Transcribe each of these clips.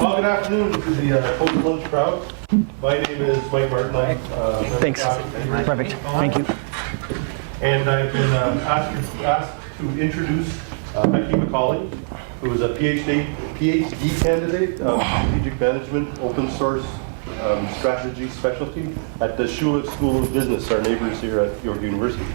Well, good afternoon to the post-lunch crowd. My name is Mike Martin. Thanks. Perfect. Thank you. And I've been asked to introduce Mekki MacAulay, who is a PhD candidate of Strategic Management, Open Source Strategy Specialty at the Schulich School of Business, our neighbors here at York University.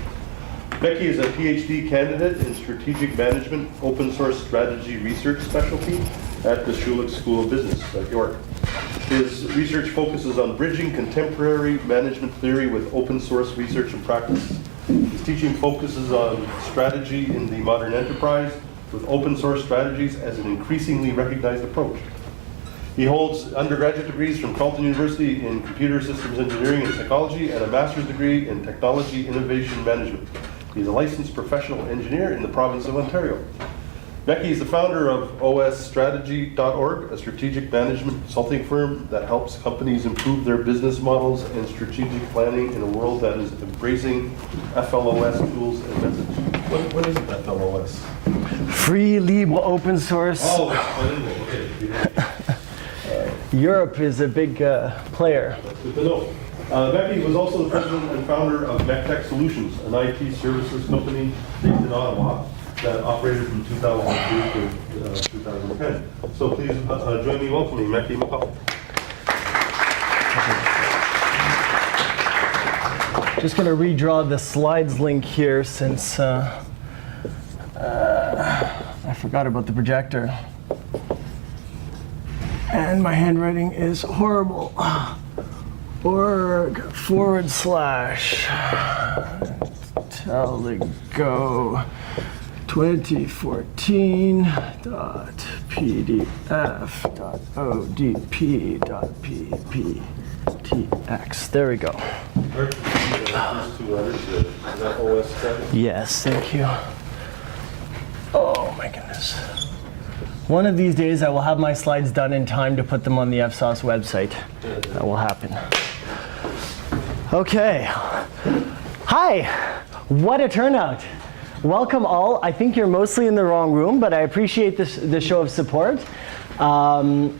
Mekki is a PhD candidate in Strategic Management, Open Source Strategy Research Specialty at the Schulich School of Business at York. His research focuses on bridging contemporary management theory with open source research and practice. His teaching focuses on strategy in the modern enterprise with open source strategies as an increasingly recognized approach. He holds undergraduate degrees from Carleton University in computer systems engineering and psychology and a master's degree in technology innovation management. He's a licensed professional engineer in the province of Ontario. Mekki is the founder of OSStrategy.org, a strategic management consulting firm that helps companies improve their business models and strategic planning in a world that is embracing FLOS tools and methods. What is FLOS? Free, libre, open source. Oh, okay. Europe is a big player. That's good to know. Mekki was also the president and founder of MacTech Solutions, an IT services company based in Ottawa that operated from 2002 to 2010. So please join me in welcoming Mekki MacAulay. Just going to redraw the slides link here since I forgot about the projector. And my handwriting is horrible. org/Intellego 2014.odp.pptx. There we go. Yes, thank you. Oh my goodness. One of these days I will have my slides done in time to put them on the FSOSS website. That will happen. Okay. Hi. What a turnout. Welcome all. I think you're mostly in the wrong room, but I appreciate the show of support. I'm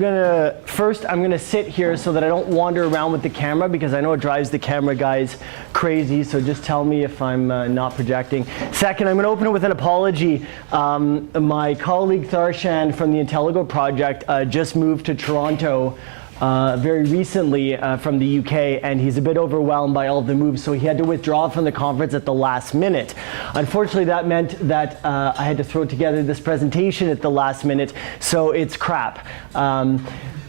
gonna sit here so that I don't wander around with the camera because I know it drives the camera guys crazy, so just tell me if I'm not projecting. Second, I'm gonna open it with an apology. My colleague Tharshan from the Intellego project just moved to Toronto very recently from the UK, and he's a bit overwhelmed by all of the moves, so he had to withdraw from the conference at the last minute. Unfortunately, that meant that I had to throw together this presentation at the last minute, so it's crap.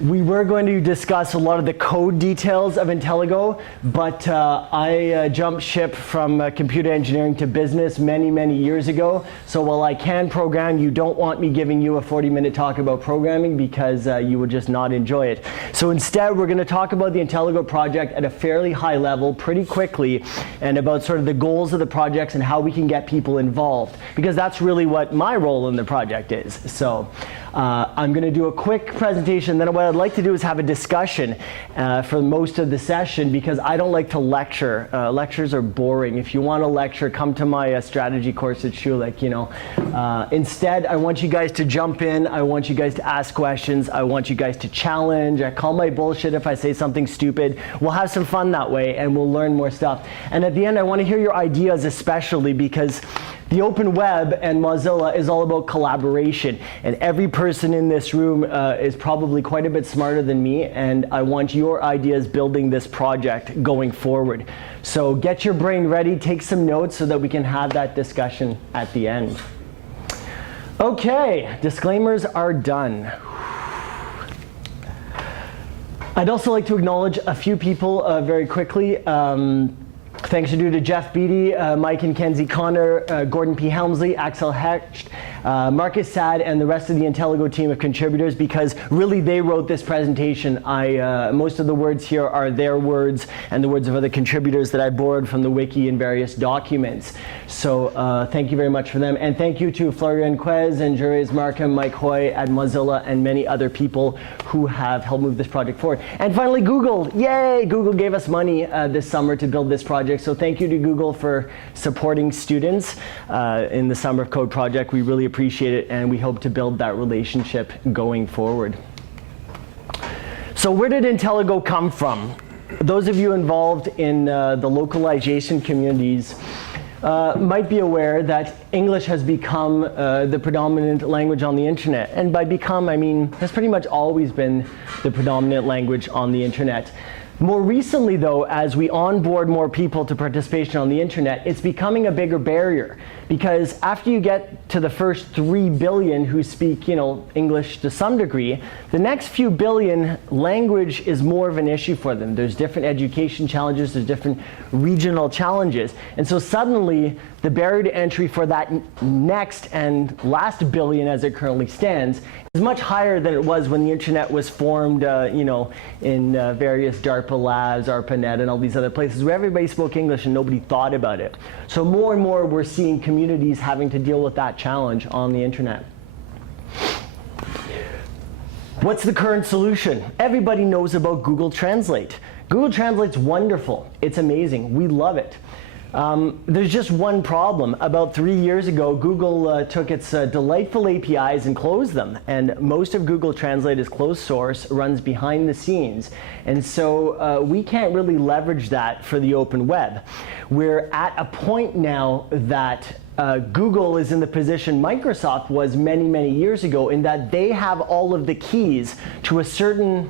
We were going to discuss a lot of the code details of Intellego, but I jumped ship from computer engineering to business many, many years ago. So while I can program, you don't want me giving you a 40-minute talk about programming because you would just not enjoy it. So instead, we're going to talk about the Intellego project at a fairly high level pretty quickly and about sort of the goals of the projects and how we can get people involved, because that's really what my role in the project is. So I'm going to do a quick presentation, then what I'd like to do is have a discussion for most of the session because I don't like to lecture. Lectures are boring. If you want to lecture, come to my strategy course at Schulich, you know. Instead, I want you guys to jump in. I want you guys to ask questions. I want you guys to challenge. I call my bullshit if I say something stupid. We'll have some fun that way and we'll learn more stuff. And at the end, I want to hear your ideas, especially because the open web and Mozilla is all about collaboration, and every person in this room is probably quite a bit smarter than me, and I want your ideas building this project going forward. So get your brain ready, take some notes so that we can have that discussion at the end. Okay, disclaimers are done. I'd also like to acknowledge a few people very quickly. Thanks are due to Jeff Beattie, Mike and Kenzie Connor, Gordon P. Helmsley, Axel Hecht, Marcus Sad, and the rest of the Intellego team of contributors, because really they wrote this presentation. Most of the words here are their words and the words of other contributors that I borrowed from the wiki and various documents. So thank you very much for them. And thank you to Florian Quez and Jerez Markham, Mike Hoy at Mozilla, and many other people who have helped move this project forward. And finally, Google. Yay! Google gave us money this summer to build this project. So thank you to Google for supporting students in the Summer of Code project. We really appreciate appreciate it, and we hope to build that relationship going forward. So where did Intellego come from? Those of you involved in the localization communities might be aware that English has become the predominant language on the internet. And by become, I mean, has pretty much always been the predominant language on the internet. More recently, though, as we onboard more people to participation on the internet, it's becoming a bigger barrier, because after you get to the first 3 billion who speak, English to some degree, the next few billion, language is more of an issue for them. There's different education challenges, there's different regional challenges, and so suddenly the barrier to entry for that next and last billion, as it currently stands, is much higher than it was when the internet was formed, in various DARPA labs, ARPANET, and all these other places where everybody spoke English and nobody thought about it. So more and more we're seeing communities having to deal with that challenge on the internet. What's the current solution? Everybody knows about Google Translate. Google Translate's wonderful. It's amazing. We love it. There's just one problem. About 3 years ago, Google took its delightful APIs and closed them. And most of Google Translate is closed source, runs behind the scenes. And so we can't really leverage that for the open web. We're at a point now that Google is in the position Microsoft was many, many years ago, in that they have all of the keys to a certain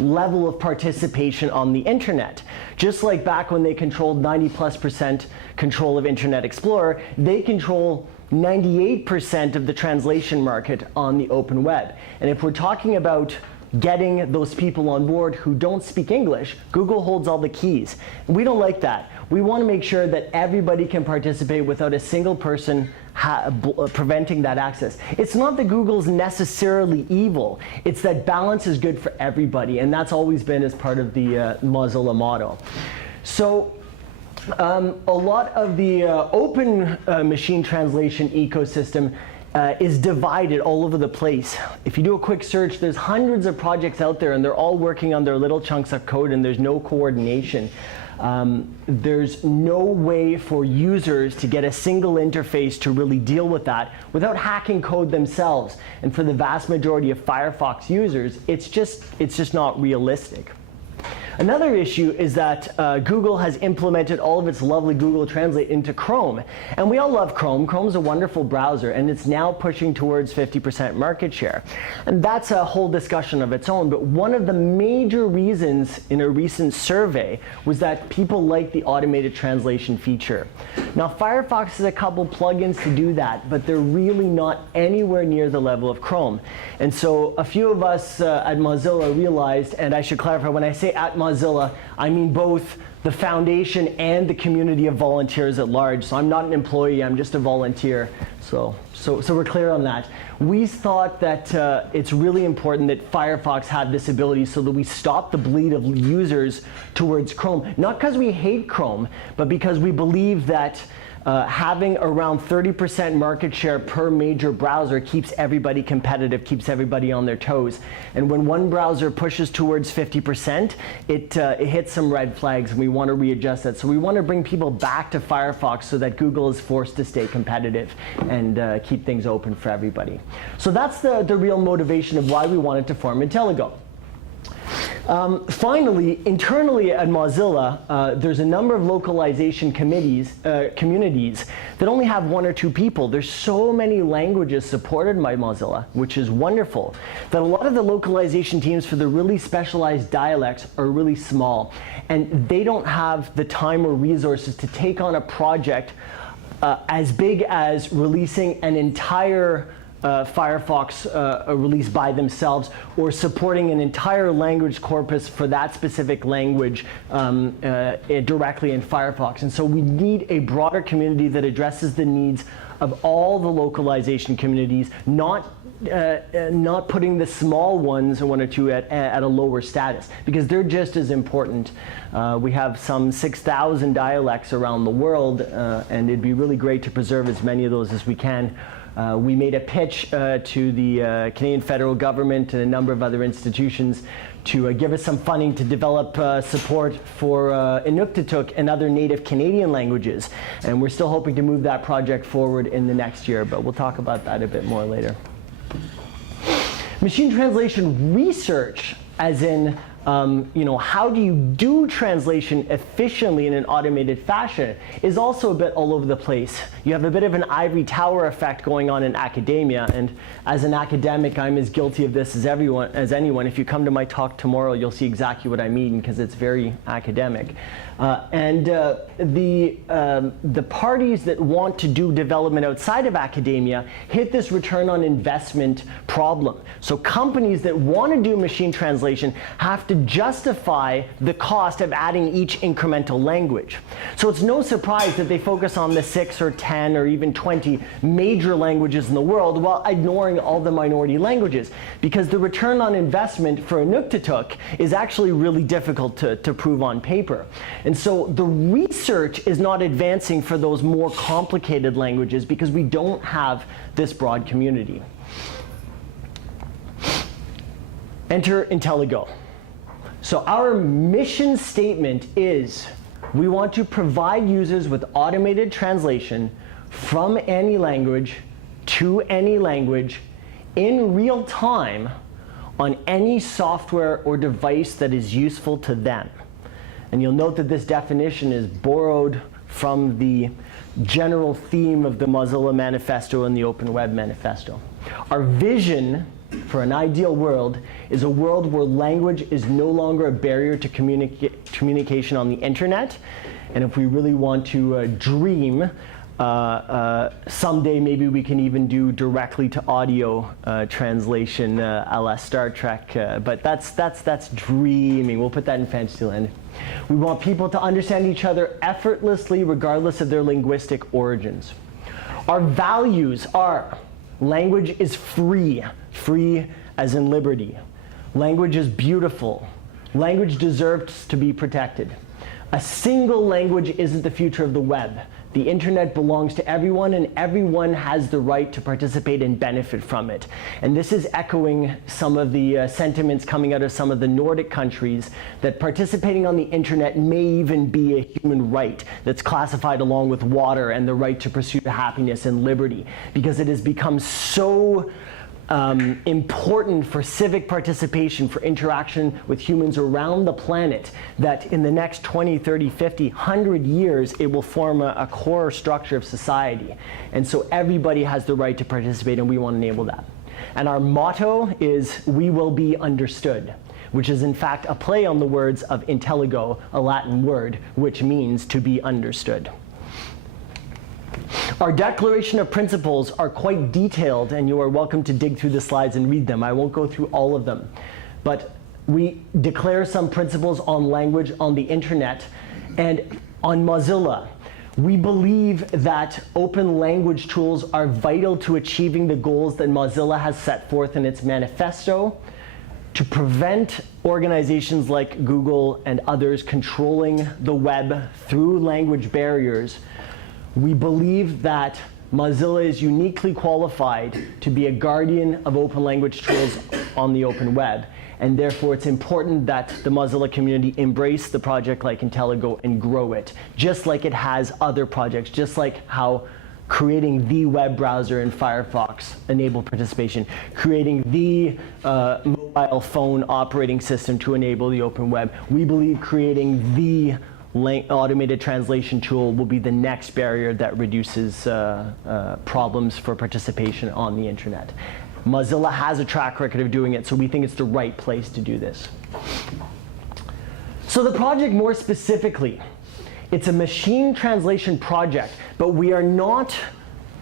level of participation on the internet. Just like back when they controlled 90+% control of Internet Explorer, they control 98% of the translation market on the open web. And if we're talking about getting those people on board who don't speak English, Google holds all the keys. And we don't like that. We want to make sure that everybody can participate without a single person preventing that access. It's not that Google's necessarily evil, it's that balance is good for everybody, and that's always been as part of the Mozilla motto. So a lot of the open machine translation ecosystem is divided all over the place. If you do a quick search, there's hundreds of projects out there, and they're all working on their little chunks of code, and there's no coordination. There's no way for users to get a single interface to really deal with that without hacking code themselves. And for the vast majority of Firefox users, it's just not realistic. Another issue is that Google has implemented all of its lovely Google Translate into Chrome. And we all love Chrome. Chrome's a wonderful browser, and it's now pushing towards 50% market share. And that's a whole discussion of its own. But one of the major reasons in a recent survey was that people like the automated translation feature. Now, Firefox has a couple plugins to do that, but they're really not anywhere near the level of Chrome. And so a few of us at Mozilla realized, and I should clarify, when I say at Mozilla, I mean both the foundation and the community of volunteers at large. So I'm not an employee, I'm just a volunteer. So we're clear on that. We thought that it's really important that Firefox had this ability so that we stop the bleed of users towards Chrome. Not because we hate Chrome, but because we believe that having around 30% market share per major browser keeps everybody competitive, keeps everybody on their toes. And when one browser pushes towards 50%, it hits some red flags, and we want to readjust that. So we want to bring people back to Firefox so that Google is forced to stay competitive and keep things open for everybody. So that's the real motivation of why we wanted to form Intellego. Finally, internally at Mozilla, there's a number of localization communities that only have 1 or 2 people. There's so many languages supported by Mozilla, which is wonderful, that a lot of the localization teams for the really specialized dialects are really small, and they don't have the time or resources to take on a project as big as releasing an entire Firefox release by themselves, or supporting an entire language corpus for that specific language directly in Firefox. And so we need a broader community that addresses the needs of all the localization communities, not putting the small ones, 1 or 2, at a lower status, because they're just as important. We have some 6,000 dialects around the world, and it'd be really great to preserve as many of those as we can We made a pitch to the Canadian federal government and a number of other institutions to give us some funding to develop support for Inuktitut and other native Canadian languages. And we're still hoping to move that project forward in the next year, but we'll talk about that a bit more later. Machine translation research, as in how do you do translation efficiently in an automated fashion, is also a bit all over the place. You have a bit of an ivory tower effect going on in academia, and as an academic, I'm as guilty of this as anyone. If you come to my talk tomorrow, you'll see exactly what I mean, because it's very academic. The parties that want to do development outside of academia hit this return on investment problem. So companies that want to do machine translation have to justify the cost of adding each incremental language. So it's no surprise that they focus on the 6 or 10 or even 20 major languages in the world while ignoring all the minority languages, because the return on investment for Inuktitut is actually really difficult to prove on paper. And so the research is not advancing for those more complicated languages because we don't have this broad community. Enter Intellego. So our mission statement is we want to provide users with automated translation from any language to any language in real time on any software or device that is useful to them. And you'll note that this definition is borrowed from the general theme of the Mozilla Manifesto and the Open Web Manifesto. Our vision for an ideal world is a world where language is no longer a barrier to communication on the internet. And if we really want to dream, someday maybe we can even do directly to audio translation a la Star Trek, but that's dreaming. We'll put that in Fantasyland. We want people to understand each other effortlessly regardless of their linguistic origins. Our values are: language is free, free as in liberty. Language is beautiful. Language deserves to be protected. A single language isn't the future of the web. The internet belongs to everyone, and everyone has the right to participate and benefit from it. And this is echoing some of the sentiments coming out of some of the Nordic countries, that participating on the internet may even be a human right that's classified along with water and the right to pursue happiness and liberty, because it has become so important for civic participation, for interaction with humans around the planet, that in the next 20, 30, 50, 100 years, it will form a core structure of society. And so everybody has the right to participate, and we want to enable that. And our motto is, we will be understood, which is in fact a play on the words of Intellego, a Latin word, which means to be understood. Our declaration of principles are quite detailed, and you are welcome to dig through the slides and read them. I won't go through all of them, but we declare some principles on language on the internet and on Mozilla. We believe that open language tools are vital to achieving the goals that Mozilla has set forth in its manifesto, to prevent organizations like Google and others controlling the web through language barriers. We believe that Mozilla is uniquely qualified to be a guardian of open language tools on the open web. And therefore, it's important that the Mozilla community embrace the project like Intellego and grow it, just like it has other projects, just like how creating the web browser in Firefox enabled participation, creating the mobile phone operating system to enable the open web. We believe creating the automated translation tool will be the next barrier that reduces problems for participation on the internet. Mozilla has a track record of doing it, so we think it's the right place to do this. So the project more specifically, it's a machine translation project, but we are not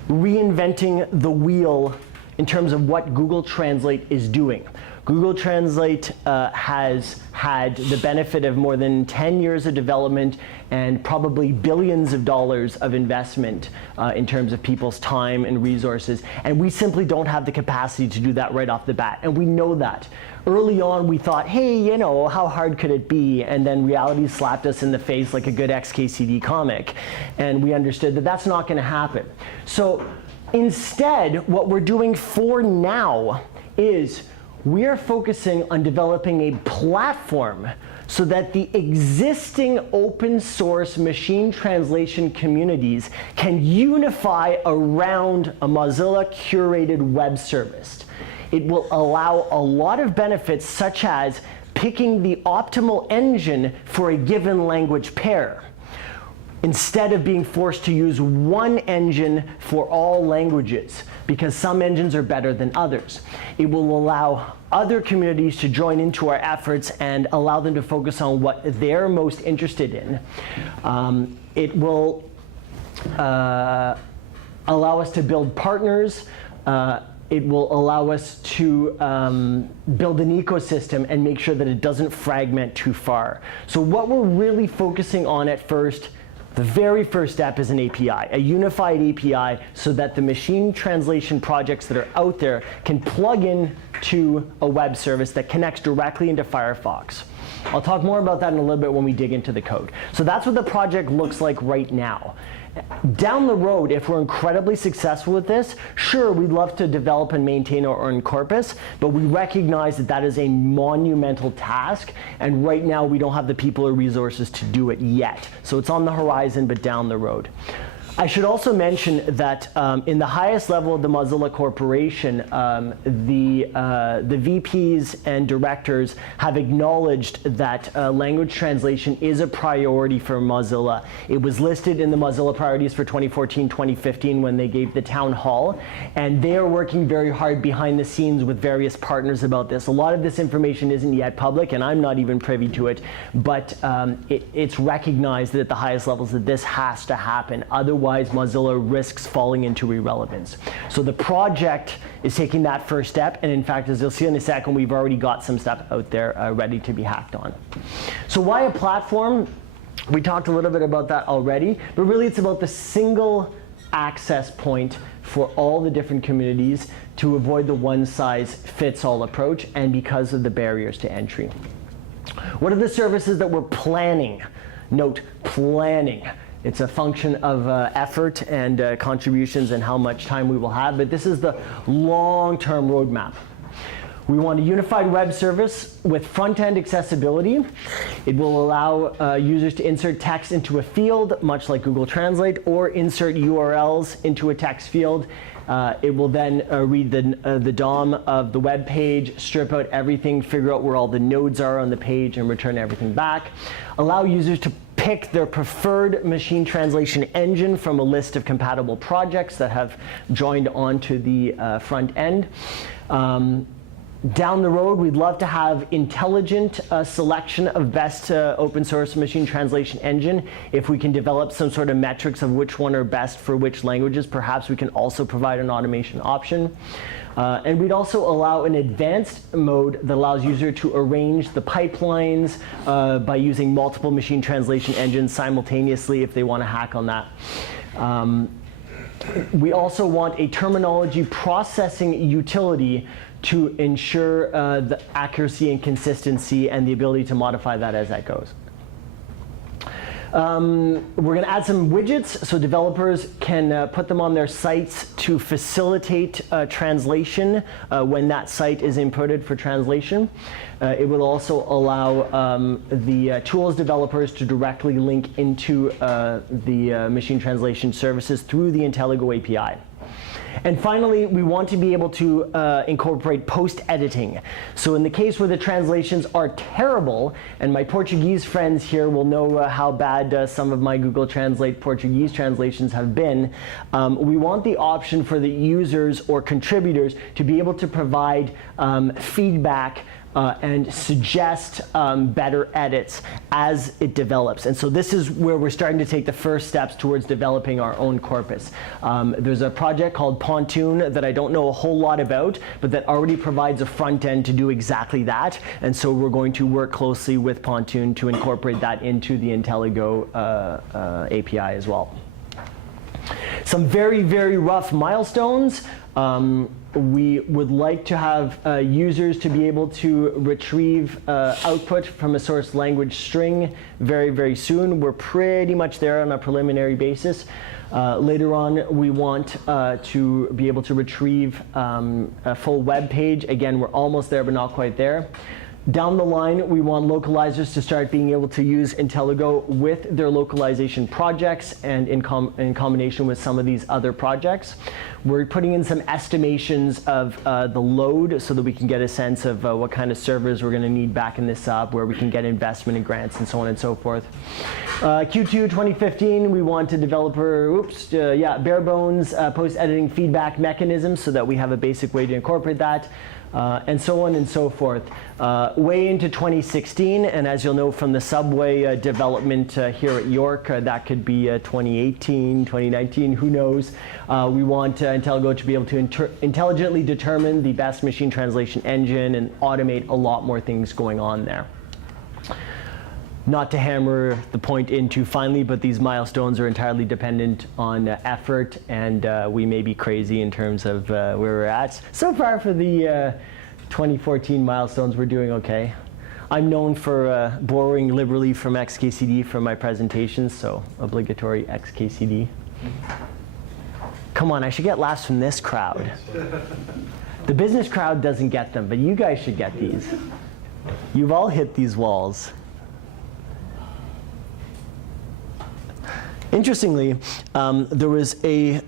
reinventing the wheel in terms of what Google Translate is doing. Google Translate has had the benefit of more than 10 years of development and probably billions of dollars of investment in terms of people's time and resources. And we simply don't have the capacity to do that right off the bat. And we know that. Early on, we thought, hey, you know, how hard could it be? And then reality slapped us in the face like a good XKCD comic. And we understood that that's not going to happen. So Instead, what we're doing for now is we're focusing on developing a platform so that the existing open source machine translation communities can unify around a Mozilla curated web service. It will allow a lot of benefits, such as picking the optimal engine for a given language pair, instead of being forced to use one engine for all languages, because some engines are better than others. It will allow other communities to join into our efforts and allow them to focus on what they're most interested in. It will allow us to build partners. It will allow us to build an ecosystem and make sure that it doesn't fragment too far. So what we're really focusing on at first, the very first step, is an API, a unified API, so that the machine translation projects that are out there can plug in to a web service that connects directly into Firefox. I'll talk more about that in a little bit when we dig into the code. So that's what the project looks like right now. Down the road, if we're incredibly successful with this, sure, we'd love to develop and maintain our own corpus, but we recognize that that is a monumental task, and right now we don't have the people or resources to do it yet. So it's on the horizon, but down the road. I should also mention that in the highest level of the Mozilla Corporation, the VPs and directors have acknowledged that language translation is a priority for Mozilla. It was listed in the Mozilla priorities for 2014-2015 when they gave the town hall, and they are working very hard behind the scenes with various partners about this. A lot of this information isn't yet public, and I'm not even privy to it, but it's recognized that at the highest levels that this has to happen. Otherwise, Mozilla risks falling into irrelevance. So the project is taking that first step, and in fact, as you'll see in a second, we've already got some stuff out there ready to be hacked on. So why a platform? We talked a little bit about that already, but really it's about the single access point for all the different communities to avoid the one-size-fits-all approach, and because of the barriers to entry. What are the services that we're planning? Note, planning. It's a function of effort and contributions and how much time we will have, but this is the long-term roadmap. We want a unified web service with front-end accessibility. It will allow users to insert text into a field, much like Google Translate, or insert URLs into a text field. It will then read the DOM of the web page, strip out everything, figure out where all the nodes are on the page, and return everything back. Allow users to pick their preferred machine translation engine from a list of compatible projects that have joined onto the front end. Down the road, we'd love to have intelligent selection of best open source machine translation engine. If we can develop some sort of metrics of which one are best for which languages, perhaps we can also provide an automation option. And we'd also allow an advanced mode that allows user to arrange the pipelines by using multiple machine translation engines simultaneously if they want to hack on that. We also want a terminology processing utility to ensure the accuracy and consistency and the ability to modify that as that goes. We're going to add some widgets so developers can put them on their sites to facilitate translation when that site is inputted for translation. It will also allow the tools developers to directly link into the machine translation services through the Intellego API. And finally, we want to be able to incorporate post-editing. So in the case where the translations are terrible, and my Portuguese friends here will know how bad some of my Google Translate Portuguese translations have been, we want the option for the users or contributors to be able to provide feedback and suggest better edits as it develops. And so this is where we're starting to take the first steps towards developing our own corpus. There's a project called Pontoon that I don't know a whole lot about, but that already provides a front end to do exactly that. And so we're going to work closely with Pontoon to incorporate that into the Intellego API as well. Some very, very rough milestones. we would like to have users to be able to retrieve output from a source language string very, very soon. We're pretty much there on a preliminary basis. Later on, we want to be able to retrieve a full web page. Again, we're almost there, but not quite there. Down the line, we want localizers to start being able to use Intellego with their localization projects and in combination with some of these other projects. We're putting in some estimations of the load so that we can get a sense of what kind of servers we're going to need back in this up, where we can get investment and grants and so on and so forth. Q2 2015, we want a developer, bare bones post-editing feedback mechanism so that we have a basic way to incorporate that. And so on and so forth. Way into 2016, and as you'll know from the subway development here at York, that could be 2018, 2019, who knows. We want Intellego to be able to intelligently determine the best machine translation engine and automate a lot more things going on there. Not to hammer the point in too finely, but these milestones are entirely dependent on effort, and we may be crazy in terms of where we're at. So far for the 2014 milestones, we're doing okay. I'm known for borrowing liberally from XKCD for my presentations, so obligatory XKCD. Come on, I should get laughs from this crowd. The business crowd doesn't get them, but you guys should get these. You've all hit these walls. Interestingly, there was a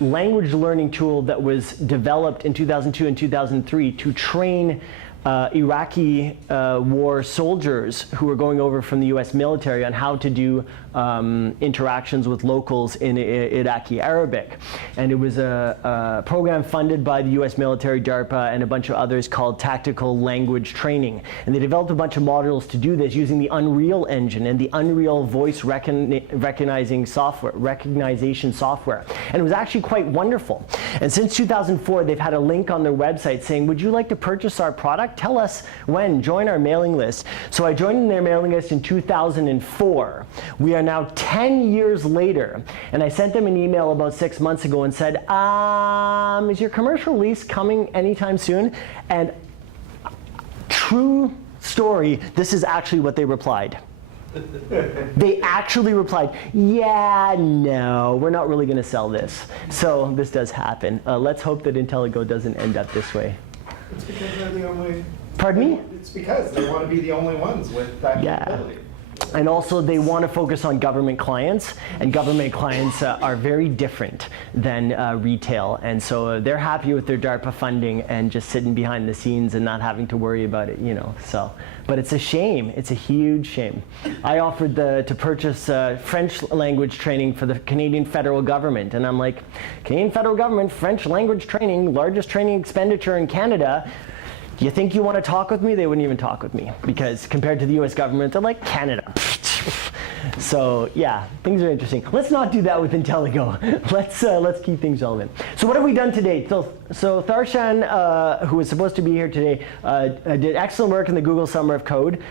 language learning tool that was developed in 2002 and 2003 to train Iraqi war soldiers who were going over from the US military on how to do interactions with locals in Iraqi Arabic. And it was a program funded by the US military, DARPA, and a bunch of others called Tactical Language Training. And they developed a bunch of modules to do this using the Unreal Engine and the Unreal Voice Recognition software. And it was actually quite wonderful. And since 2004, they've had a link on their website saying, would you like to purchase our product? Tell us when, join our mailing list. So I joined in their mailing list in 2004. We are now 10 years later, and I sent them an email about 6 months ago and said, is your commercial release coming anytime soon? And true story, this is actually what they replied. They actually replied, yeah, no, we're not really going to sell this. So this does happen. Let's hope that Intellego doesn't end up this way. It's because they're the only... Pardon me? It's because they want to be the only ones with that capability. And also they want to focus on government clients, and government clients are very different than retail. And so they're happy with their DARPA funding and just sitting behind the scenes and not having to worry about it, you know. So, but it's a shame. It's a huge shame. I offered to purchase French language training for the Canadian federal government. And I'm like, Canadian federal government, French language training, largest training expenditure in Canada. You think you want to talk with me? They wouldn't even talk with me, because compared to the US government, they're like, Canada. So yeah, things are interesting. Let's not do that with Intellego. Let's keep things relevant. So what have we done today? So Tharshan, who was supposed to be here today, did excellent work in the Google Summer of Code.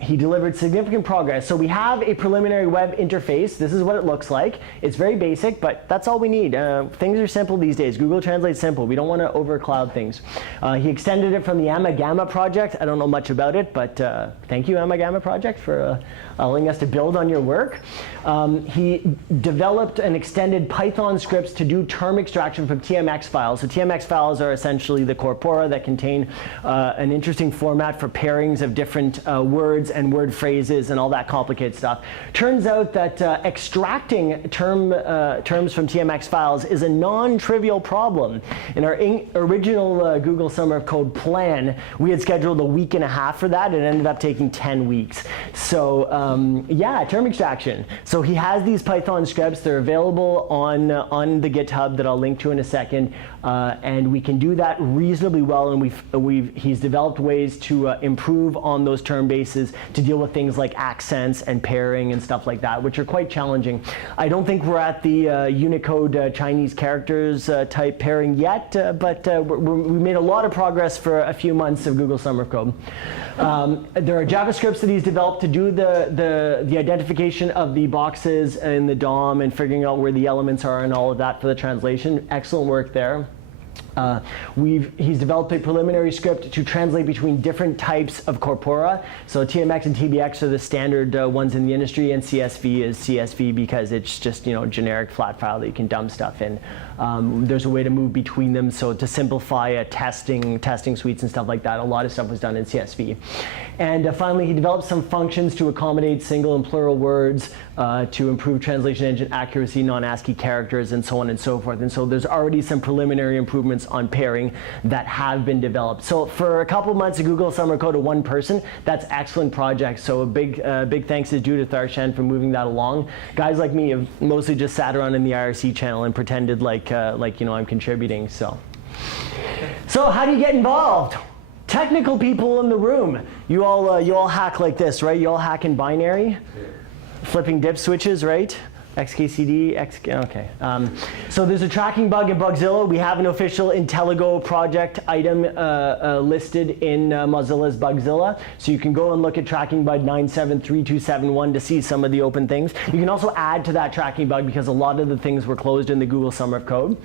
He delivered significant progress. So we have a preliminary web interface. This is what it looks like. It's very basic, but that's all we need. Things are simple these days. Google Translate's simple. We don't want to overcloud things. He extended it from the Gamma project. I don't know much about it, but thank you, Gamma project, for allowing us to build on your work. He developed and extended Python scripts to do term extraction from TMX files. So TMX files are essentially the corpora that contain an interesting format for pairings of different words and word phrases and all that complicated stuff. Turns out that extracting terms from TMX files is a non-trivial problem. In our original Google Summer of Code plan, we had scheduled a week and a half for that. It ended up taking 10 weeks. So yeah, term extraction. So he has these Python scripts. They're available on the GitHub that I'll link to in a second. And we can do that reasonably well. And he's developed ways to improve on those term bases to deal with things like accents and pairing and stuff like that, which are quite challenging. I don't think we're at the Unicode Chinese characters type pairing yet, but we made a lot of progress for a few months of Google Summer of Code. There are JavaScripts that he's developed to do the identification of the boxes in the DOM and figuring out where the elements are and all of that for the translation. Excellent work there. He's developed a preliminary script to translate between different types of corpora. So TMX and TBX are the standard ones in the industry, and CSV is CSV because it's just generic flat file that you can dump stuff in. There's a way to move between them, so to simplify testing suites and stuff like that, a lot of stuff was done in CSV. And finally, he developed some functions to accommodate single and plural words, to improve translation engine accuracy, non-ASCII characters, and so on and so forth. And so there's already some preliminary improvements on pairing that have been developed. So for a couple months of Google Summer Code to one person, that's excellent project. So a big thanks is due to Tharshan for moving that along. Guys like me have mostly just sat around in the IRC channel and pretended like I'm contributing. So how do you get involved? Technical people in the room. You all hack like this, right? You all hack in binary, flipping dip switches, right? XKCD, okay. So there's a tracking bug in Bugzilla. We have an official Intellego project item listed in Mozilla's Bugzilla. So you can go and look at tracking bug 973271 to see some of the open things. You can also add to that tracking bug because a lot of the things were closed in the Google Summer of Code.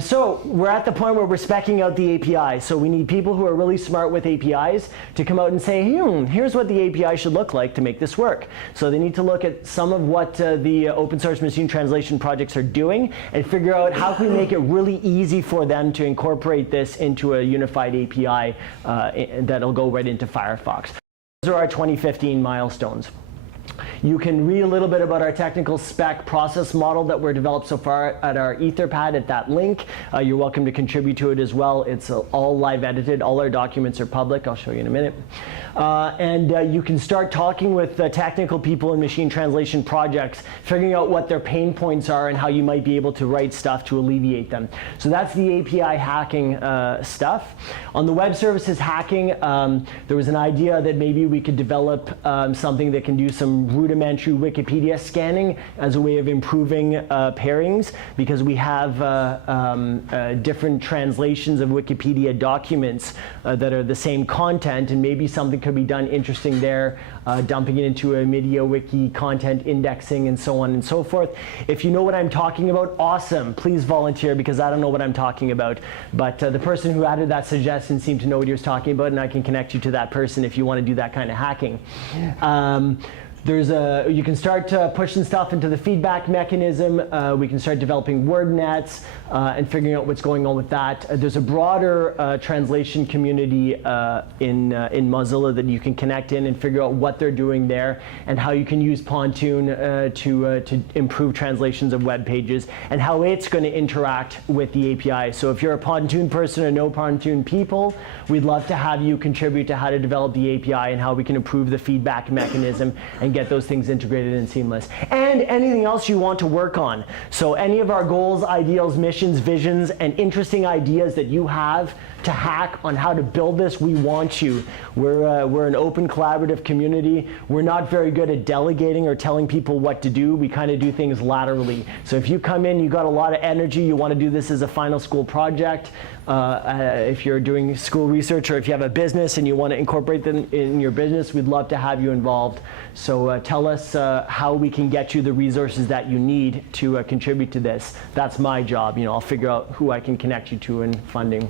So we're at the point where we're speccing out the API. So we need people who are really smart with APIs to come out and say, here's what the API should look like to make this work. So they need to look at some of what the open source machine translation projects are doing and figure out how can we make it really easy for them to incorporate this into a unified API that'll go right into Firefox. Those are our 2015 milestones. You can read a little bit about our technical spec process model that we're developed so far at our Etherpad at that link. You're welcome to contribute to it as well. It's all live edited. All our documents are public. I'll show you in a minute. And you can start talking with technical people in machine translation projects, figuring out what their pain points are and how you might be able to write stuff to alleviate them. So that's the API hacking stuff. On the web services hacking, there was an idea that maybe we could develop something that can do some rudimentary Wikipedia scanning as a way of improving pairings, because we have different translations of Wikipedia documents that are the same content, and maybe something could be done interesting there, dumping it into a MediaWiki, content indexing, and so on and so forth. If you know what I'm talking about, awesome. Please volunteer, because I don't know what I'm talking about. But the person who added that suggestion seemed to know what he was talking about, and I can connect you to that person if you want to do that kind of hacking. You can start pushing stuff into the feedback mechanism. We can start developing word nets and figuring out what's going on with that. There's a broader translation community in Mozilla that you can connect in and figure out what they're doing there and how you can use Pontoon to improve translations of web pages and how it's going to interact with the API. So if you're a Pontoon person or no Pontoon people, we'd love to have you contribute to how to develop the API and how we can improve the feedback mechanism and get those things integrated and seamless. And anything else you want to work on. So any of our goals, ideals, missions, visions, and interesting ideas that you have to hack on how to build this, we want you. We're an open collaborative community. We're not very good at delegating or telling people what to do. We kind of do things laterally. So if you come in, you got a lot of energy, you want to do this as a final school project, if you're doing school research, or if you have a business and you want to incorporate them in your business, we'd love to have you involved. So tell us how we can get you the resources that you need to contribute to this. That's my job. I'll figure out who I can connect you to in funding.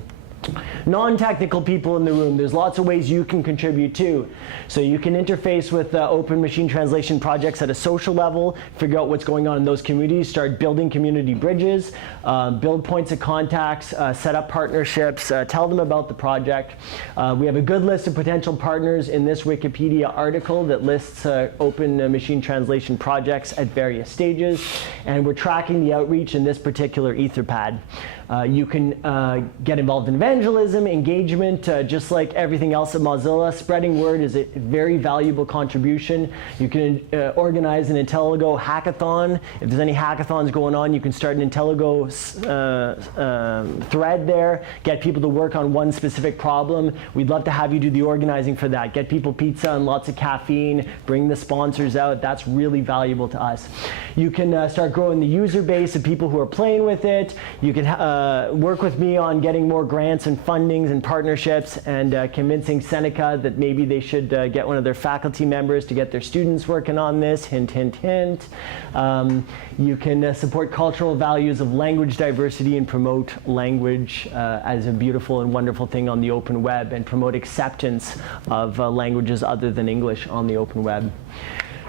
Non-technical people in the room, there's lots of ways you can contribute too. So you can interface with open machine translation projects at a social level, figure out what's going on in those communities, start building community bridges, build points of contacts, set up partnerships, tell them about the project. We have a good list of potential partners in this Wikipedia article that lists open machine translation projects at various stages, and we're tracking the outreach in this particular Etherpad. You can get involved in evangelism, engagement, just like everything else at Mozilla. Spreading word is a very valuable contribution. You can organize an Intellego hackathon. If there's any hackathons going on, you can start an Intellego thread there, get people to work on one specific problem. We'd love to have you do the organizing for that. Get people pizza and lots of caffeine, bring the sponsors out. That's really valuable to us. You can start growing the user base of people who are playing with it. You can work with me on getting more grants and fundings and partnerships, and convincing Seneca that maybe they should get one of their faculty members to get their students working on this. Hint, hint, hint. You can support cultural values of language diversity and promote language as a beautiful and wonderful thing on the open web, and promote acceptance of languages other than English on the open web.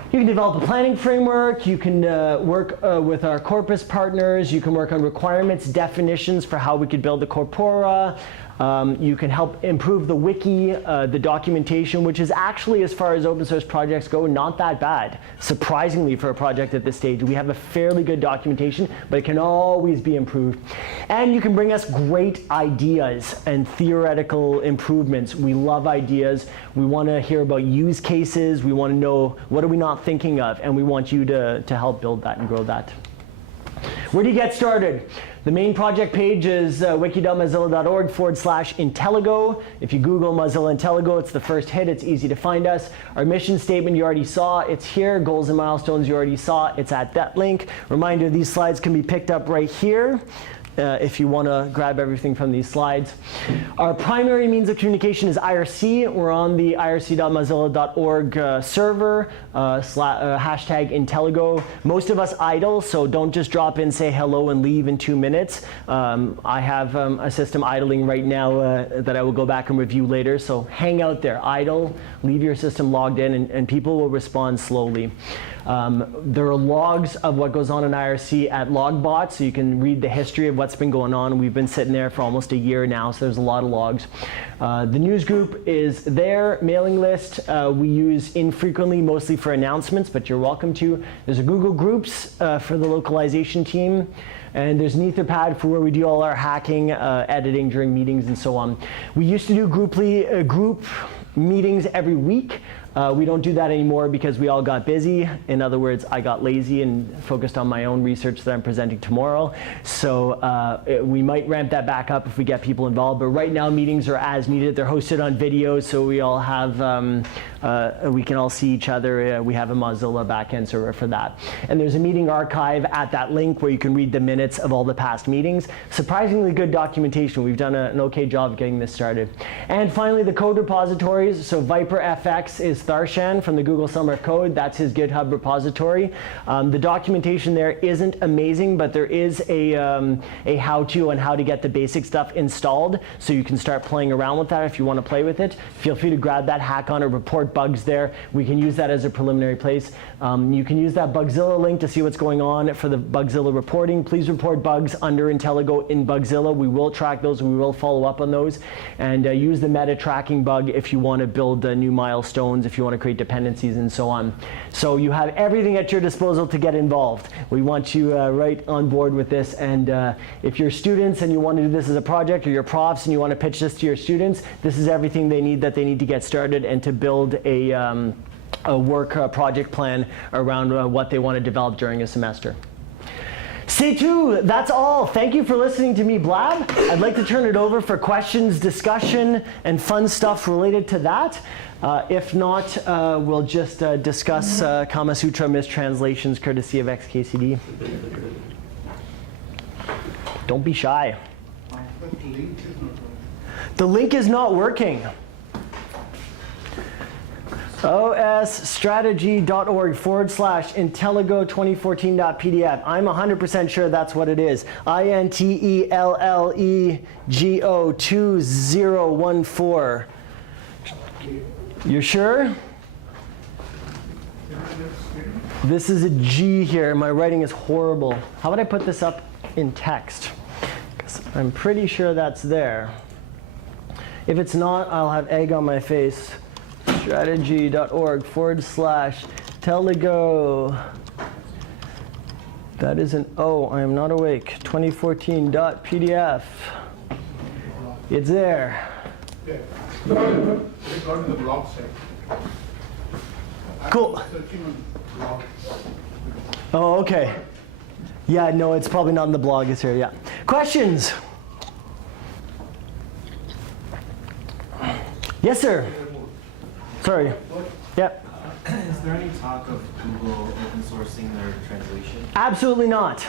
You can develop a planning framework, you can work with our corpus partners, you can work on requirements, definitions for how we could build the corpora. You can help improve the wiki, the documentation, which is actually, as far as open source projects go, not that bad. Surprisingly, for a project at this stage, we have a fairly good documentation, but it can always be improved. And you can bring us great ideas and theoretical improvements. We love ideas. We want to hear about use cases. We want to know what are we not thinking of, and we want you to help build that and grow that. Where do you get started? The main project page is wiki.mozilla.org/Intellego. If you Google Mozilla Intellego, it's the first hit. It's easy to find us. Our mission statement you already saw. It's here. Goals and milestones you already saw. It's at that link. Reminder, these slides can be picked up right here. If you want to grab everything from these slides. Our primary means of communication is IRC. We're on the irc.mozilla.org server, hashtag Intellego. Most of us idle, so don't just drop in, say hello, and leave in 2 minutes. I have a system idling right now that I will go back and review later, so hang out there, idle, leave your system logged in, and people will respond slowly. There are logs of what goes on in IRC at Logbot, so you can read the history of what's been going on. We've been sitting there for almost a year now, so there's a lot of logs. The news group is there, mailing list. We use infrequently, mostly for announcements, but you're welcome to. There's a Google Groups for the localization team. And there's an Etherpad for where we do all our hacking, editing during meetings, and so on. We used to do group meetings every week. We don't do that anymore because we all got busy. In other words, I got lazy and focused on my own research that I'm presenting tomorrow. So we might ramp that back up if we get people involved. But right now, meetings are as needed. They're hosted on video, so we all have, we can all see each other. We have a Mozilla backend server for that. And there's a meeting archive at that link where you can read the minutes of all the past meetings. Surprisingly good documentation. We've done an okay job of getting this started. And finally, the code repositories. So ViperFX is Tharshan from the Google Summer of Code. That's his GitHub repository. The documentation there isn't amazing, but there is a how-to on how to get the basic stuff installed, so you can start playing around with that if you want to play with it. Feel free to grab that, hack on it, report bugs there. We can use that as a preliminary place. You can use that Bugzilla link to see what's going on for the Bugzilla reporting. Please report bugs under Intellego in Bugzilla. We will track those. We will follow up on those. And use the meta tracking bug if you want to build new milestones, if you want to create dependencies, and so on. So you have everything at your disposal to get involved. We want you right on board with this. And if you're students and you want to do this as a project, or you're profs and you want to pitch this to your students, this is everything they need to get started and to build a work project plan around what they want to develop during a semester. C'est tout. That's all. Thank you for listening to me blab. I'd like to turn it over for questions, discussion, and fun stuff related to that. If not, we'll just discuss Kama Sutra mistranslations courtesy of XKCD. Don't be shy. The link is not working. osstrategy.org/Intellego2014.pdf. I'm 100% sure that's what it is. Intellego 2014. You're sure? This is a G here. My writing is horrible. How about I put this up in text? Because I'm pretty sure that's there. If it's not, I'll have egg on my face. Strategy.org/Intellego. That is an O. I am not awake. 2014.pdf. It's there. Yeah. It's got in the blog site. Cool. Searching on blog. Oh, okay. Yeah, no, it's probably not in the blog. It's here, yeah. Questions? Yes, sir. Sorry. Yep. Is there any talk of Google open sourcing their translation? Absolutely not.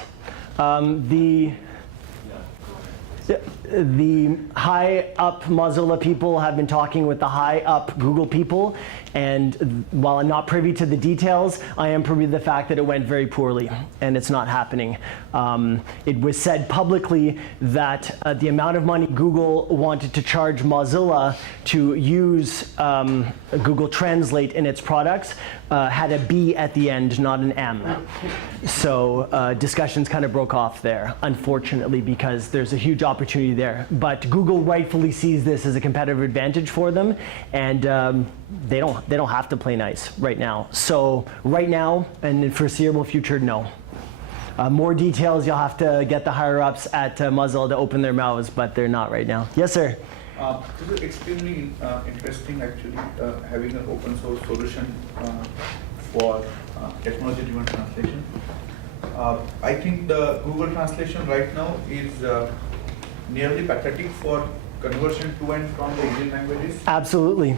the high up Mozilla people have been talking with the high up Google people, and while I'm not privy to the details, I am privy to the fact that it went very poorly and it's not happening. It was said publicly that the amount of money Google wanted to charge Mozilla to use Google Translate in its products had a B at the end, not an M. So discussions kind of broke off there, unfortunately, because there's a huge opportunity there. But Google rightfully sees this as a competitive advantage for them, and they don't have to play nice right now. So right now, and in foreseeable future, no. More details, you'll have to get the higher ups at Mozilla to open their mouths, but they're not right now. Yes, sir. This is extremely interesting, actually, having an open source solution for technology-driven translation. I think the Google translation right now is nearly pathetic for conversion to and from the Indian languages. Absolutely.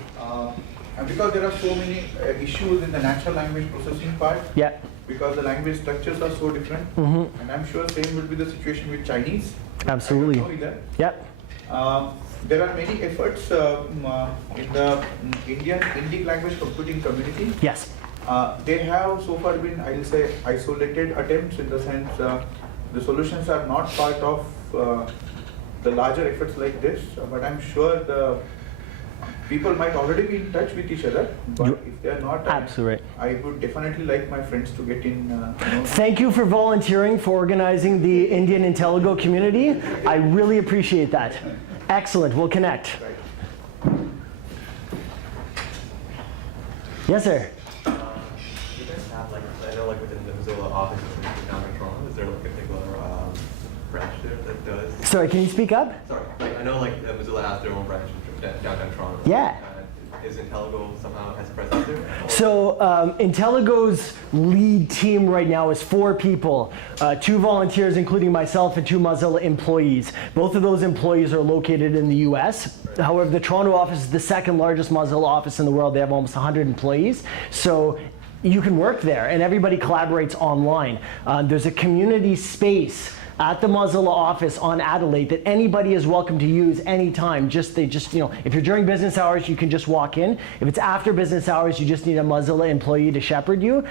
And because there are so many issues in the natural language processing part, Yeah. because the language structures are so different, and I'm sure same will be the situation with Chinese. Absolutely. I don't know either. Yep. There are many efforts in the Indic language computing community. Yes. They have so far been, I will say, isolated attempts, in the sense the solutions are not part of the larger efforts like this, but I'm sure the people might already be in touch with each other, but if they are not, Absolutely. I would definitely like my friends to get in. Thank you for volunteering for organizing the Indian Intellego community. I really appreciate that. Excellent. We'll connect. Right. Yes, sir. Do you guys have, like, I know, like, within the Mozilla office down in Toronto, is there like a particular branch there that does? Sorry, can you speak up? Sorry, like, I know, like, Mozilla has their own branch in downtown Toronto. Yeah. Is Intellego somehow has a presence there? So Intellego's lead team right now is 4 people, 2 volunteers, including myself, and 2 Mozilla employees. Both of those employees are located in the US. However, the Toronto office is the second largest Mozilla office in the world. They have almost 100 employees. So you can work there, and everybody collaborates online. There's a community space at the Mozilla office on Adelaide that anybody is welcome to use anytime. If you're during business hours, you can just walk in. If it's after business hours, you just need a Mozilla employee to shepherd you.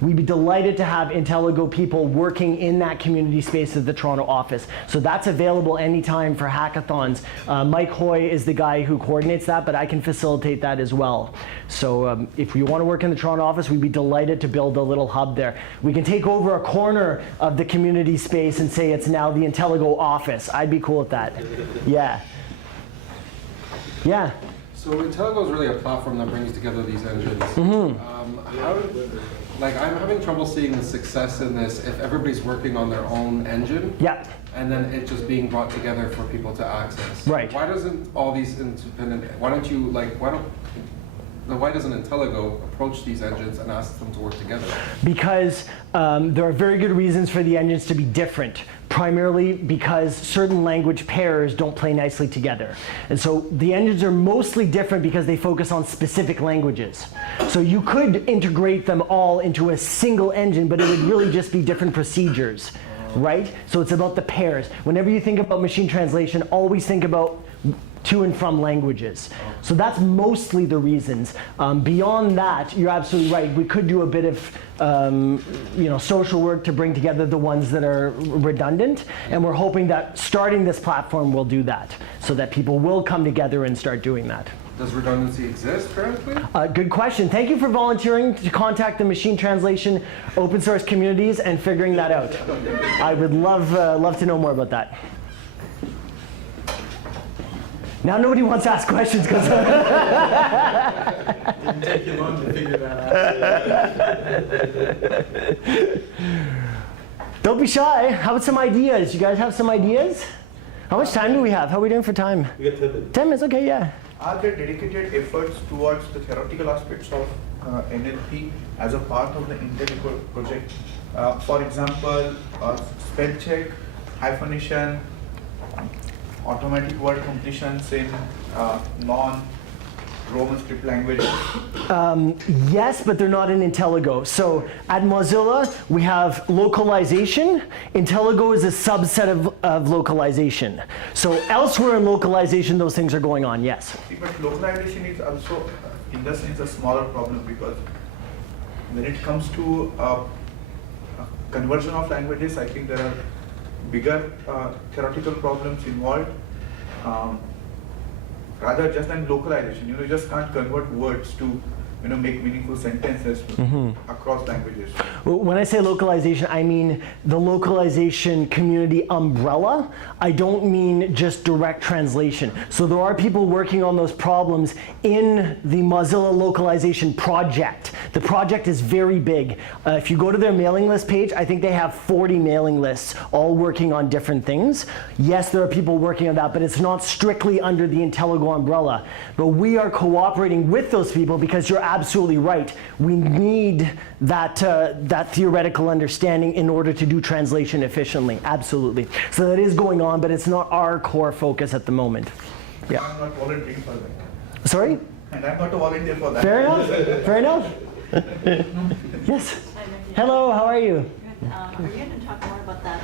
We'd be delighted to have Intellego people working in that community space of the Toronto office. So that's available anytime for hackathons. Mike Hoy is the guy who coordinates that, but I can facilitate that as well. So if you want to work in the Toronto office, we'd be delighted to build a little hub there. We can take over a corner of the community space and say it's now the Intellego office. I'd be cool with that. Yeah. Yeah. So Intellego is really a platform that brings together these engines. I'm having trouble seeing the success in this if everybody's working on their own engine. Yeah. And then it just being brought together for people to access. Right. Why doesn't all these independent? Why doesn't Intellego approach these engines and ask them to work together? Because there are very good reasons for the engines to be different. Primarily because certain language pairs don't play nicely together. And so the engines are mostly different because they focus on specific languages. So you could integrate them all into a single engine, but it would really just be different procedures, right? So it's about the pairs. Whenever you think about machine translation, always think about to and from languages. So that's mostly the reasons. Beyond that, you're absolutely right. We could do a bit of social work to bring together the ones that are redundant, and we're hoping that starting this platform will do that, so that people will come together and start doing that. Does redundancy exist currently? Good question. Thank you for volunteering to contact the machine translation open source communities and figuring that out. I would love to know more about that. Now nobody wants to ask questions because Didn't take you long to figure that out. Don't be shy. How about some ideas? You guys have some ideas? How much time do we have? How are we doing for time? We got 10 minutes. 10 minutes, okay, yeah. Are there dedicated efforts towards the theoretical aspects of NLP as a part of the Intellego project? For example, spell check, hyphenation, automatic word completions in non Roman script languages? Yes, but they're not in Intellego. So at Mozilla, we have localization. Intellego is a subset of localization. So elsewhere in localization, those things are going on, yes. See, but localization is also, in that sense, a smaller problem because when it comes to conversion of languages, I think there are bigger theoretical problems involved. Rather just than localization, you just can't convert words to make meaningful sentences across languages. When I say localization, I mean the localization community umbrella. I don't mean just direct translation. So there are people working on those problems in the Mozilla localization project. The project is very big. If you go to their mailing list page, I think they have 40 mailing lists all working on different things. Yes, there are people working on that, but it's not strictly under the Intellego umbrella. But we are cooperating with those people because you're absolutely right. We need that theoretical understanding in order to do translation efficiently. Absolutely. So that is going on, but it's not our core focus at the moment. Yeah. I'm not volunteering for that. Sorry? And I'm not a volunteer for that. Fair enough. Fair enough. Yes. Hi, Mekki. Hello. How are you? Good. Are you going to talk more about that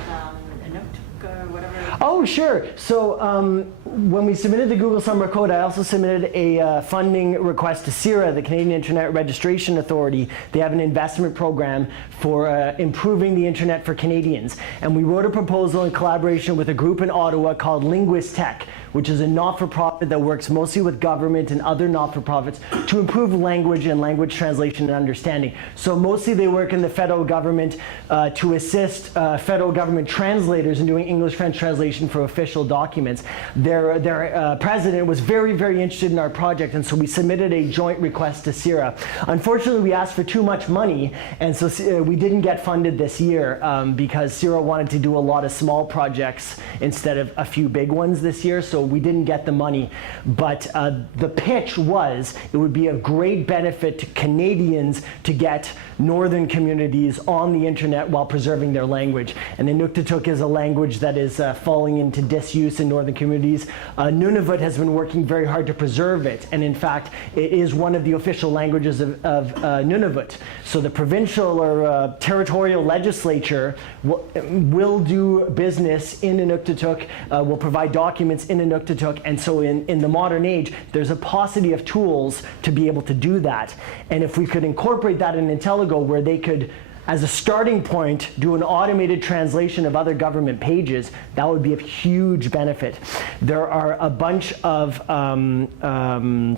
Inuktuk or whatever? Oh, sure. So when we submitted the Google Summer Code, I also submitted a funding request to CIRA, the Canadian Internet Registration Authority. They have an investment program for improving the internet for Canadians. And we wrote a proposal in collaboration with a group in Ottawa called Linguistech, which is a not-for-profit that works mostly with government and other not-for-profits to improve language and language translation and understanding. So mostly they work in the federal government to assist federal government translators in doing English-French translation for official documents. Their president was very, very interested in our project, and so we submitted a joint request to CIRA. Unfortunately, we asked for too much money, and so we didn't get funded this year because CIRA wanted to do a lot of small projects instead of a few big ones this year, so we didn't get the money. But the pitch was it would be a great benefit to Canadians to get northern communities on the internet while preserving their language. And Inuktitut is a language that is falling into disuse in northern communities. Nunavut has been working very hard to preserve it, and in fact it is one of the official languages of Nunavut. So the provincial or territorial legislature will do business in Inuktitut, will provide documents in Inuktitut, and so in the modern age there's a paucity of tools to be able to do that. And if we could incorporate that in Intellego, where they could, as a starting point, do an automated translation of other government pages, that would be of huge benefit. There are a bunch of band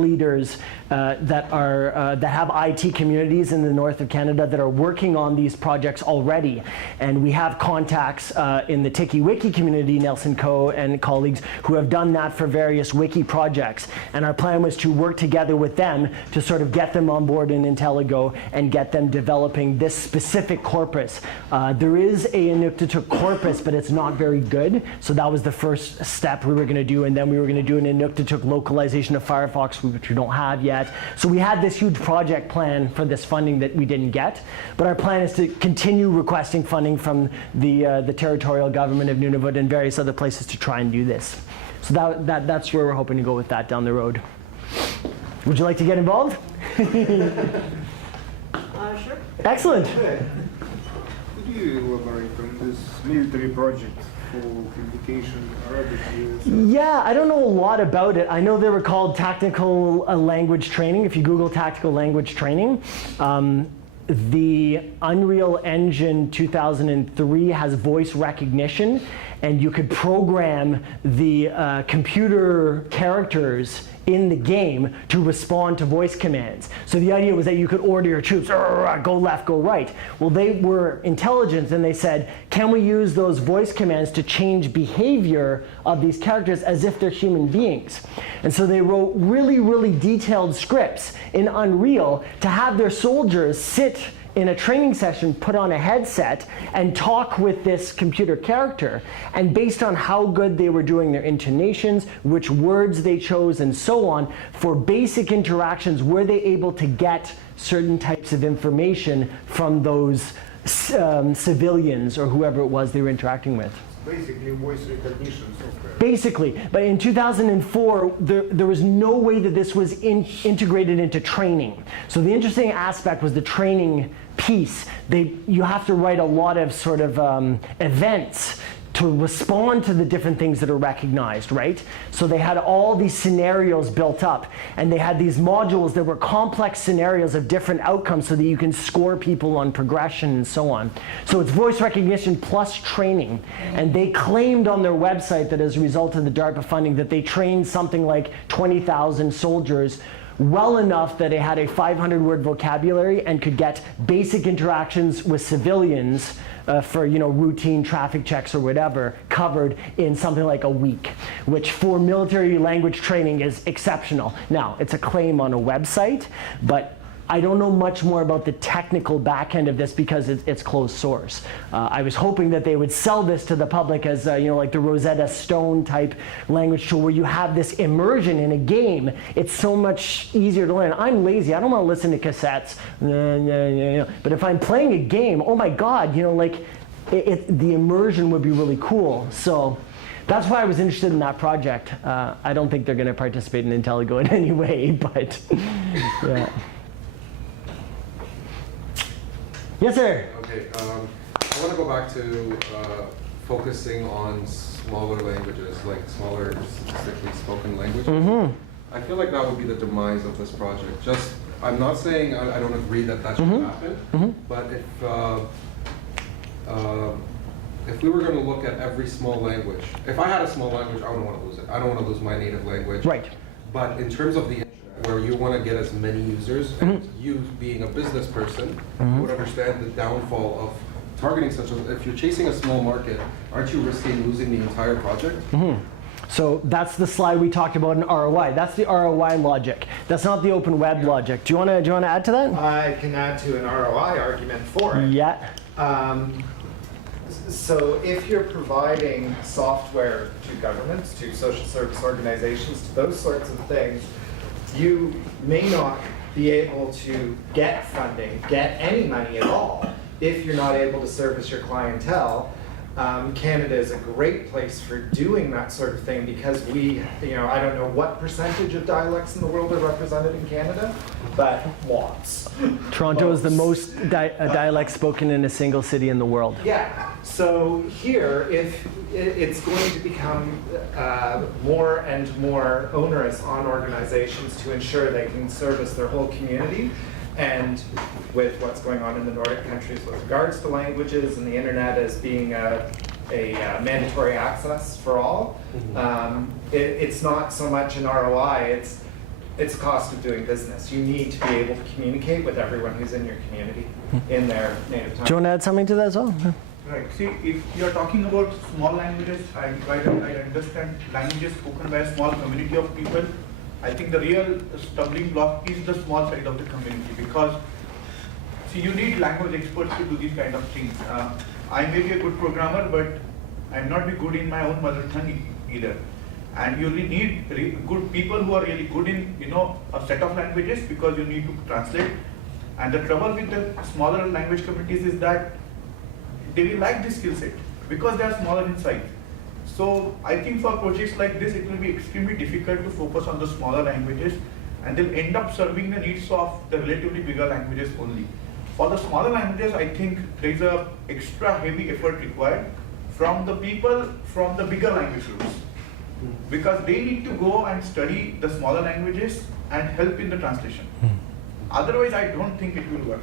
leaders that have IT communities in the north of Canada that are working on these projects already. And we have contacts in the Tiki Wiki community, Nelson Coe and colleagues, who have done that for various wiki projects. And our plan was to work together with them to sort of get them on board in Intellego and get them developing this specific corpus. There is a Inuktitut corpus, but it's not very good. So that was the first step we were going to do, and then we were going to do an Inuktitut localization of Firefox, which we don't have yet. So we had this huge project plan for this funding that we didn't get, but our plan is to continue requesting funding from the territorial government of Nunavut and various other places to try and do this. So that's where we're hoping to go with that down the road. Would you like to get involved? Sure. Excellent. Could you elaborate on this military project for communication Arabic? Yeah, I don't know a lot about it. I know they were called tactical language training. If you Google tactical language training, the Unreal Engine 2003 has voice recognition, and you could program the computer characters in the game to respond to voice commands. So the idea was that you could order your troops, go left, go right. Well, they were intelligent, and they said, can we use those voice commands to change behavior of these characters as if they're human beings? And so they wrote really, really detailed scripts in Unreal to have their soldiers sit in a training session, put on a headset, and talk with this computer character. And based on how good they were doing their intonations, which words they chose, and so on, for basic interactions, were they able to get certain types of information from those civilians or whoever it was they were interacting with. Basically, voice recognition software. Basically, but in 2004, there was no way that this was integrated into training. So the interesting aspect was the training piece. You have to write a lot of sort of events to respond to the different things that are recognized, right? So they had all these scenarios built up, and they had these modules that were complex scenarios of different outcomes so that you can score people on progression and so on. So it's voice recognition plus training. And they claimed on their website that as a result of the DARPA funding that they trained something like 20,000 soldiers well enough that it had a 500-word vocabulary and could get basic interactions with civilians for routine traffic checks or whatever covered in something like a week, which for military language training is exceptional. Now, it's a claim on a website, but I don't know much more about the technical back end of this because it's closed source. I was hoping that they would sell this to the public as like the Rosetta Stone type language tool where you have this immersion in a game. It's so much easier to learn. I'm lazy. I don't want to listen to cassettes. But if I'm playing a game, oh my God, the immersion would be really cool. So that's why I was interested in that project. I don't think they're going to participate in Intellego in any way, but yeah. Yes, sir. Okay, I want to go back to focusing on smaller languages, like smaller, specifically spoken languages. Mm-hmm. I feel like that would be the demise of this project. I'm not saying I don't agree that should happen, but if we were going to look at every small language, if I had a small language, I wouldn't want to lose it. I don't want to lose my native language. Right. But in terms of the internet, where you want to get as many users, and you being a business person would understand the downfall of targeting if you're chasing a small market, aren't you risking losing the entire project? So that's the slide we talked about in ROI. That's the ROI logic. That's not the open web logic. Do you want to add to that? I can add to an ROI argument for it. Yeah. So if you're providing software to governments, to social service organizations, to those sorts of things, you may not be able to get funding, get any money at all, if you're not able to service your clientele. Canada is a great place for doing that sort of thing because we, I don't know what percentage of dialects in the world are represented in Canada, but lots. Toronto is the most dialect spoken in a single city in the world. Yeah, so here, if it's going to become more and more onerous on organizations to ensure they can service their whole community, and with what's going on in the Nordic countries with regards to languages and the internet as being a mandatory access for all, it's not so much an ROI, it's cost of doing business. You need to be able to communicate with everyone who's in your community in their native tongue. Do you want to add something to that as well? Right. See, if you're talking about small languages, I understand languages spoken by a small community of people. I think the real stumbling block is the small side of the community because, see, you need language experts to do these kind of things. I may be a good programmer, but I'm not be good in my own mother tongue either. And you really need good people who are really good in, a set of languages because you need to translate. And the trouble with the smaller language communities is that they will lack this skill set because they are smaller in size. So I think for projects like this, it will be extremely difficult to focus on the smaller languages and they'll end up serving the needs of the relatively bigger languages only. For the smaller languages, I think there is a extra heavy effort required from the people from the bigger language groups because they need to go and study the smaller languages and help in the translation. Otherwise, I don't think it will work.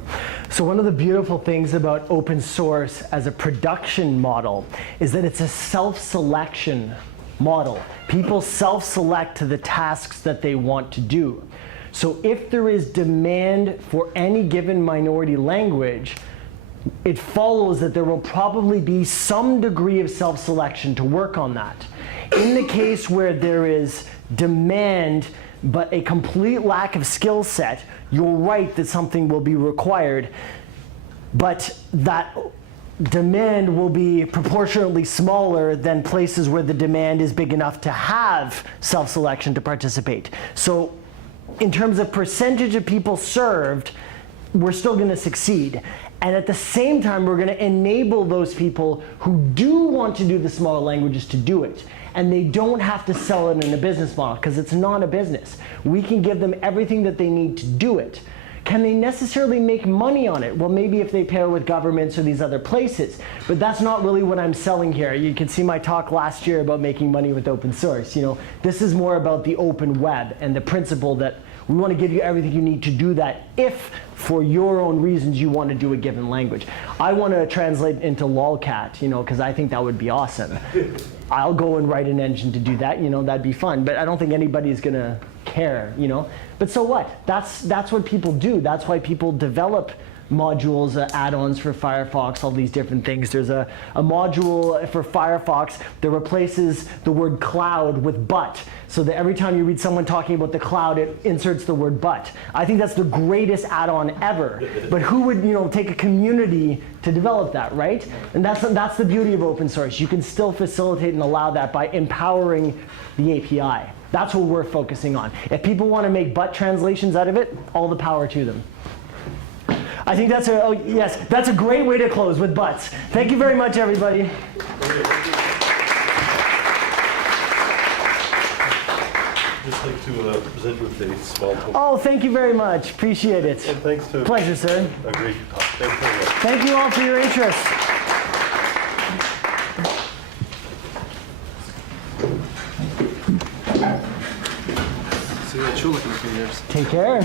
So one of the beautiful things about open source as a production model is that it's a self-selection model. People self-select to the tasks that they want to do. So if there is demand for any given minority language, it follows that there will probably be some degree of self-selection to work on that. In the case where there is demand but a complete lack of skill set, you're right that something will be required, but that demand will be proportionately smaller than places where the demand is big enough to have self-selection to participate. So in terms of percentage of people served, we're still going to succeed. And at the same time, we're going to enable those people who do want to do the smaller languages to do it. And they don't have to sell it in a business model, because it's not a business. We can give them everything that they need to do it. Can they necessarily make money on it? Well, maybe if they pair with governments or these other places, but that's not really what I'm selling here. You can see my talk last year about making money with open source. You know, this is more about the open web and the principle that we want to give you everything you need to do that if, for your own reasons, you want to do a given language. I want to translate into lolcat, you know, because I think that would be awesome. I'll go and write an engine to do that, you know, that'd be fun. But I don't think anybody's going to care, you know. But so what? That's what people do. That's why people develop modules, add-ons for Firefox, all these different things. There's a module for Firefox that replaces the word cloud with but, so that every time you read someone talking about the cloud, it inserts the word but. I think that's the greatest add-on ever. But who would, you know, take a community to develop that, right? And that's the beauty of open source. You can still facilitate and allow that by empowering the API. That's what we're focusing on. If people want to make but translations out of it, all the power to them. I think that's that's a great way to close, with butts. Thank you very much, everybody. Just like to present with a small token. Oh, thank you very much. Appreciate it. And thanks to Pleasure, sir. a great talk. Thanks very much. Thank you all for your interest. See you at Chula in a few years. Take care.